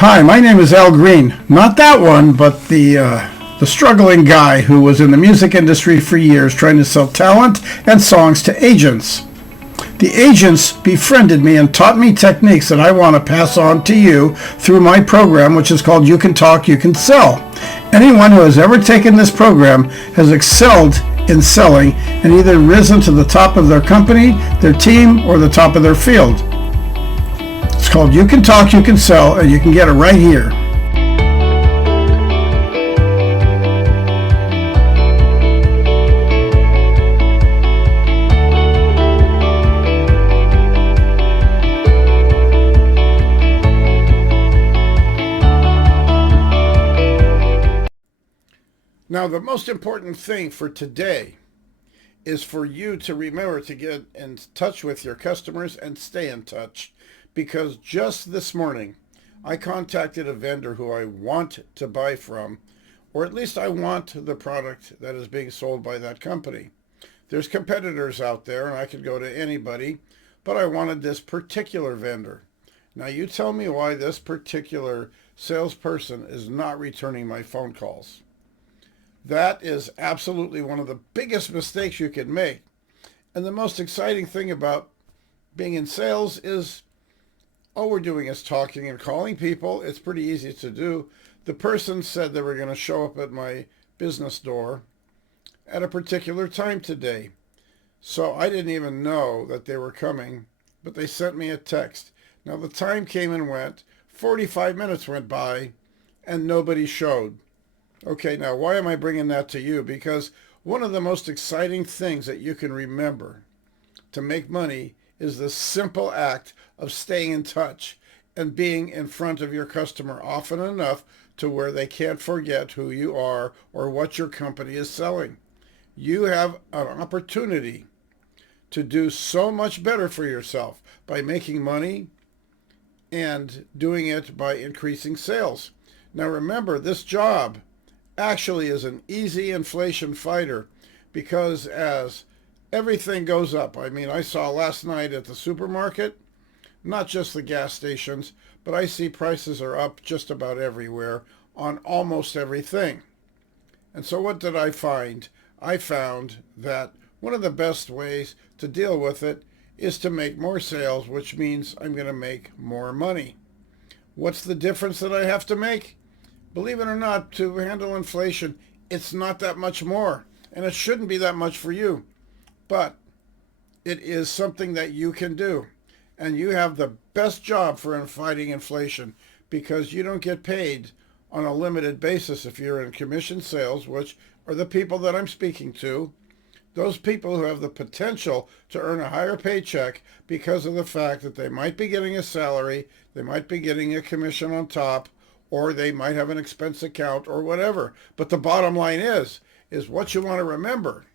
Hi, my name is Al Green. Not that one, but the struggling guy who was in the music industry for years trying to sell talent and songs to agents. The agents befriended me and taught me techniques that I want to pass on to you through my program, which is called You Can Talk, You Can Sell. Anyone who has ever taken this program has excelled in selling and either risen to the top of their company, their team, or the top of their field. It's called You Can Talk, You Can Sell, and you can get it right here. Now, the most important thing for today is for you to remember to get in touch with your customers and stay in touch. Because just this morning, I contacted a vendor who I want to buy from, or at least I want the product that is being sold by that company. There's competitors out there, and I could go to anybody, but I wanted this particular vendor. Now, you tell me why this particular salesperson is not returning my phone calls. That is absolutely one of the biggest mistakes you can make. And the most exciting thing about being in sales is all we're doing is talking and calling people. It's pretty easy to do. The person said they were going to show up at my business door at a particular time today. So I didn't even know that they were coming, but they sent me a text. Now the time came and went. 45 minutes went by and nobody showed. Okay, now why am I bringing that to you? Because one of the most exciting things that you can remember to make money is the simple act of staying in touch and being in front of your customer often enough to where they can't forget who you are or what your company is selling. You have an opportunity to do so much better for yourself by making money and doing it by increasing sales. Now remember, this job actually is an easy inflation fighter because as everything goes up. I mean, I saw last night at the supermarket, not just the gas stations, but I see prices are up just about everywhere on almost everything. And so what did I find? I found that one of the best ways to deal with it is to make more sales, which means I'm going to make more money. What's the difference that I have to make? Believe it or not, to handle inflation, it's not that much more, and it shouldn't be that much for you. But it is something that you can do. And you have the best job for fighting inflation because you don't get paid on a limited basis if you're in commission sales, which are the people that I'm speaking to. Those people who have the potential to earn a higher paycheck because of the fact that they might be getting a salary, they might be getting a commission on top, or they might have an expense account or whatever. But the bottom line is what you want to remember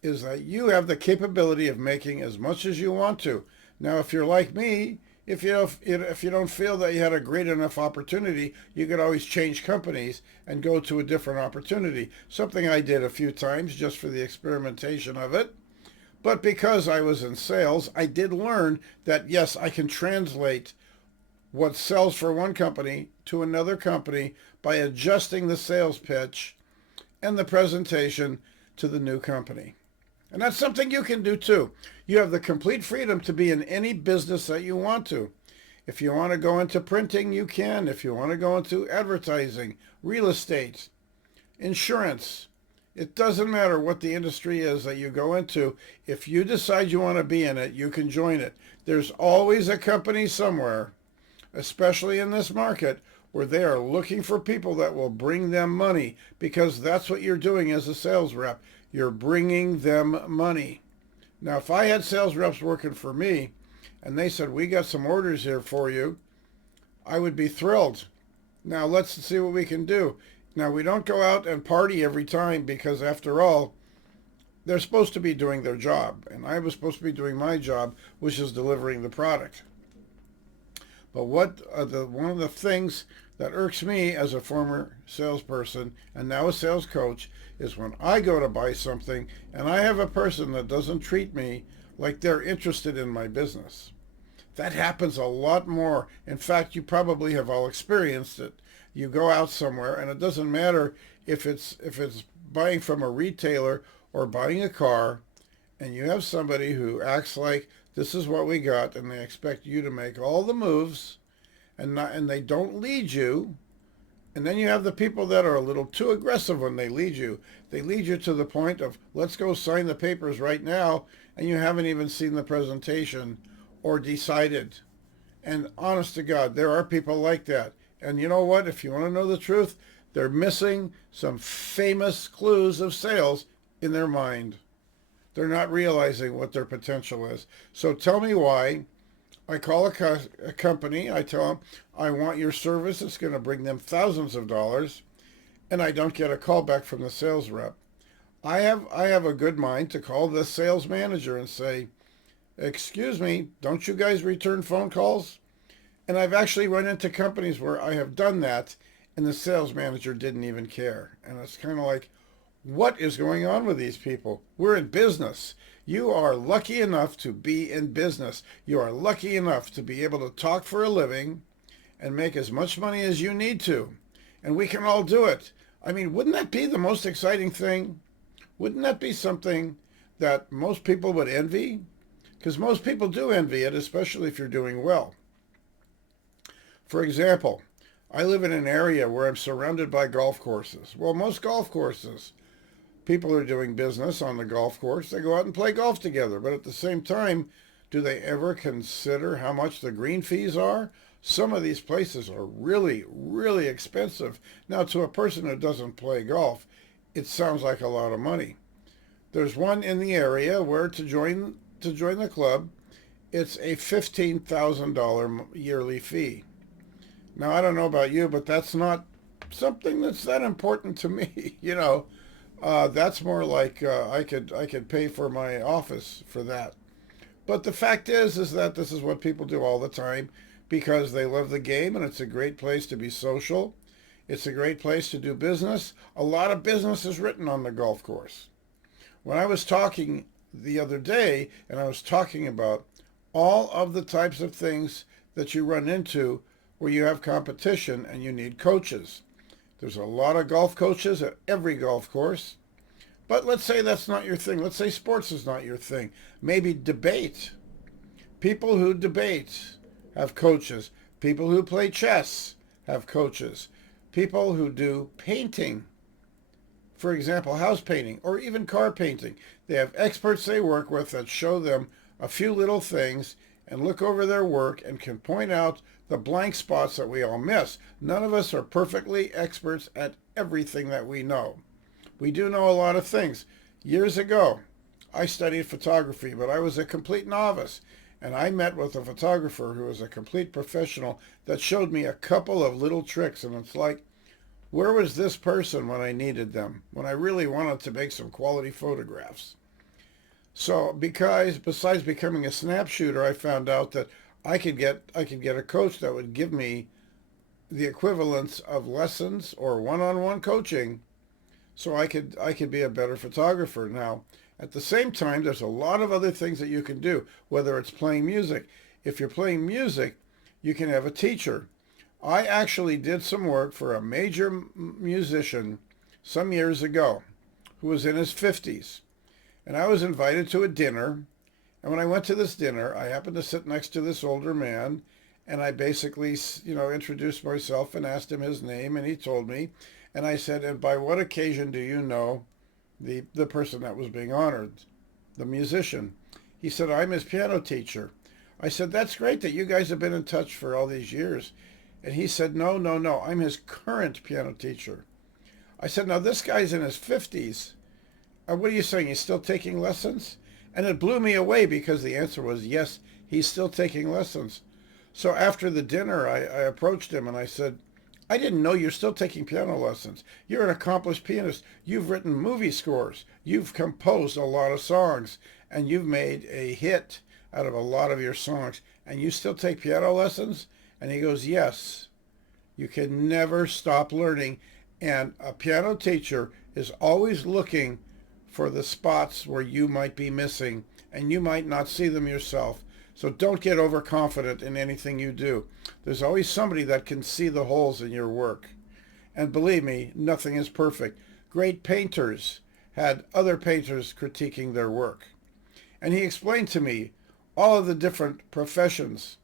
is that you have the capability of making as much as you want to. Now, if you're like me, if you don't feel that you had a great enough opportunity, you could always change companies and go to a different opportunity. Something I did a few times just for the experimentation of it. But because I was in sales, I did learn that, yes, I can translate what sells for one company to another company by adjusting the sales pitch and the presentation to the new company. And that's something you can do too. You have the complete freedom to be in any business that you want to. If you want to go into printing, you can. If you want to go into advertising, real estate, insurance, it doesn't matter what the industry is that you go into. If you decide you want to be in it, you can join it. There's always a company somewhere, especially in this market, where they are looking for people that will bring them money because that's what you're doing as a sales rep. You're bringing them money. Now, if I had sales reps working for me and they said, we got some orders here for you, I would be thrilled. Now, let's see what we can do. Now, we don't go out and party every time because, after all, they're supposed to be doing their job. And I was supposed to be doing my job, which is delivering the product. But one of the things that irks me as a former salesperson and now a sales coach is when I go to buy something and I have a person that doesn't treat me like they're interested in my business. That happens a lot more. In fact, you probably have all experienced it. You go out somewhere, and it doesn't matter if it's buying from a retailer or buying a car, and you have somebody who acts like this is what we got, and they expect you to make all the moves, and they don't lead you. And then you have the people that are a little too aggressive when they lead you. They lead you to the point of, let's go sign the papers right now, and you haven't even seen the presentation or decided. And honest to God, there are people like that. And you know what? If you want to know the truth, they're missing some famous clues of sales in their mind. They're not realizing what their potential is. So tell me why. I call a company, I tell them, I want your service, it's going to bring them thousands of dollars, and I don't get a call back from the sales rep. I have a good mind to call the sales manager and say, excuse me, don't you guys return phone calls? And I've actually run into companies where I have done that, and the sales manager didn't even care. And it's kind of like, what is going on with these people? We're in business. You are lucky enough to be in business. You are lucky enough to be able to talk for a living and make as much money as you need to. And we can all do it. I mean, wouldn't that be the most exciting thing? Wouldn't that be something that most people would envy? Because most people do envy it, especially if you're doing well. For example, I live in an area where I'm surrounded by golf courses. Well, most golf courses, people are doing business on the golf course. They go out and play golf together. But at the same time, do they ever consider how much the green fees are? Some of these places are really, really expensive. Now, to a person who doesn't play golf, it sounds like a lot of money. There's one in the area where to join the club, it's a $15,000 yearly fee. Now, I don't know about you, but that's not something that's that important to me. That's more like I could pay for my office for that. But the fact is that this is what people do all the time because they love the game, and it's a great place to be social. It's a great place to do business. A lot of business is written on the golf course. When I was talking the other day, and I was talking about all of the types of things that you run into where you have competition and you need coaches. There's a lot of golf coaches at every golf course. But let's say that's not your thing. Let's say sports is not your thing. Maybe debate. People who debate have coaches. People who play chess have coaches. People who do painting, for example, house painting or even car painting. They have experts they work with that show them a few little things and look over their work and can point out the blank spots that we all miss. None of us are perfectly experts at everything that we know. We do know a lot of things. Years ago, I studied photography, but I was a complete novice. And I met with a photographer who was a complete professional that showed me a couple of little tricks. And it's like, where was this person when I needed them? When I really wanted to make some quality photographs? So because besides becoming a snap shooter, I found out that I could get a coach that would give me the equivalence of lessons or one-on-one coaching so I could be a better photographer. Now, at the same time, there's a lot of other things that you can do, whether it's playing music. If you're playing music, you can have a teacher. I actually did some work for a major musician some years ago who was in his 50s. And I was invited to a dinner. And when I went to this dinner, I happened to sit next to this older man. And I basically, introduced myself and asked him his name. And he told me. And I said, and by what occasion do you know the person that was being honored, the musician? He said, I'm his piano teacher. I said, that's great that you guys have been in touch for all these years. And he said, no, I'm his current piano teacher. I said, now this guy's in his 50s. What are you saying? He's still taking lessons? And it blew me away because the answer was yes, he's still taking lessons. So after the dinner, I approached him and I said, I didn't know you're still taking piano lessons. You're an accomplished pianist. You've written movie scores. You've composed a lot of songs. And you've made a hit out of a lot of your songs. And you still take piano lessons? And he goes, yes. You can never stop learning. And a piano teacher is always looking for the spots where you might be missing. And you might not see them yourself. So don't get overconfident in anything you do. There's always somebody that can see the holes in your work. And believe me, nothing is perfect. Great painters had other painters critiquing their work. And he explained to me all of the different professions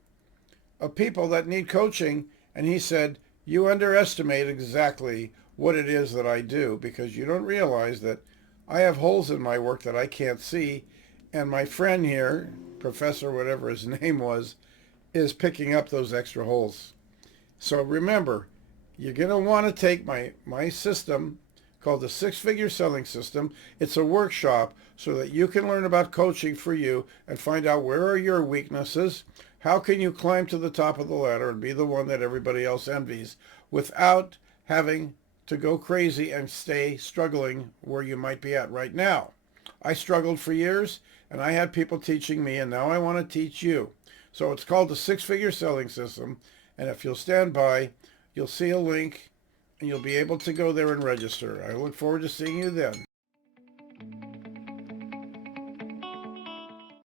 of people that need coaching. And he said, you underestimate exactly what it is that I do because you don't realize that I have holes in my work that I can't see. And my friend here, professor, whatever his name was, is picking up those extra holes. So remember, you're going to want to take my system called the Six-Figure Selling System. It's a workshop so that you can learn about coaching for you and find out where are your weaknesses, how can you climb to the top of the ladder and be the one that everybody else envies without having to go crazy and stay struggling where you might be at right now. I struggled for years and I had people teaching me, and now I want to teach you. So it's called the Six-Figure Selling System, and if you'll stand by, you'll see a link and you'll be able to go there and register. I look forward to seeing you then.